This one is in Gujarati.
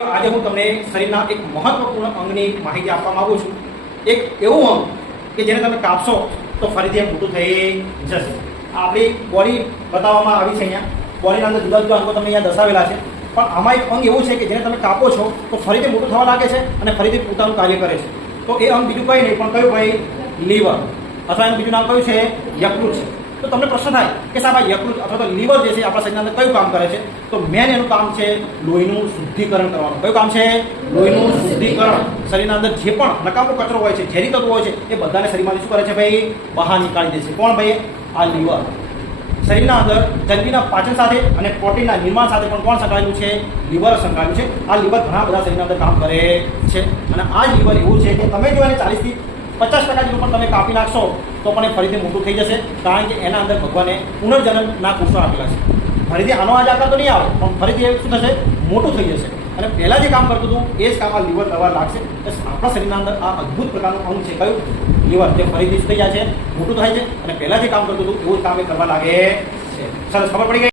આજે હું તમને શરીરના એક મહત્વપૂર્ણ અંગની માહિતી આપવા માંગુ છું. એક એવું અંગ કે જેને તમે કાપશો તો ફરીથી મોટું થઈ જશે. આપણી બોડી બતાવવામાં આવી છે. અહીંયા બોડીના અંદર જુદા જુદા અંગો તમને અહીંયા દર્શાવેલા છે, પણ આમાં એક અંગ એવું છે કે જેને તમે કાપો છો તો ફરીથી મોટું થવા લાગે છે અને ફરીથી પોતાનું કાર્ય કરે છે. તો એ અંગ બીજું કંઈ નહીં પણ કયું ભાઈ? લીવર, અથવા એનું બીજું નામ કયું છે? યકૃત છે. તો તમને પ્રશ્ન થાય કે સાહેબ આ યકૃત અથવા તો લીવર જે છે આપણા શરીરના અંદર કયું કામ કરે છે? તો મેન એનું કામ છે લોહીનું શુદ્ધિકરણ કરવાનું. કયું કામ છે? લોહીનું શુદ્ધિકરણ. શરીરના અંદર જે પણ નકામો કચરો હોય છે, ઝેરી તત્વો હોય છે, એ બધાને શરીરમાંથી શું કરે છે ભાઈ? બહાર નીકાળી દે છે. કોણ ભાઈ? આ લીવર. શરીરના અંદર ચરબીના પાચન સાથે અને પ્રોટીનના નિર્માણ સાથે પણ કોણ સંકળાયેલું છે? લીવર સંકળાયેલું છે. આ લીવર ઘણા બધા શરીરના અંદર કામ કરે છે. અને આ લીવર એવું છે કે તમે જો એને 40 થી 50% જેટલું પણ તમે કાપી નાખશો તો પણ એ ફરીથી મોટું થઈ જશે, કારણ કે એના અંદર ભગવાને પુનર્જન્મના કોષો આપેલા છે. ફરીથી આનો આ આકાર તો નહીં આવે, પણ ફરીથી એ શું થશે? મોટું થઈ જશે. અને પહેલાં જે કામ કરતું હતું એ જ કામ આ લીવર કરવા લાગશે. તો આપણા શરીરના અંદર આ અદ્ભુત પ્રકારનું અંગ છે. કયું? લીવર. જે ફરીથી શું થઈ જાય છે? મોટું થાય છે. અને પહેલાં જે કામ કરતું હતું એવું જ કામ એ કરવા લાગે છે. સરસ, ખબર પડી ગઈ?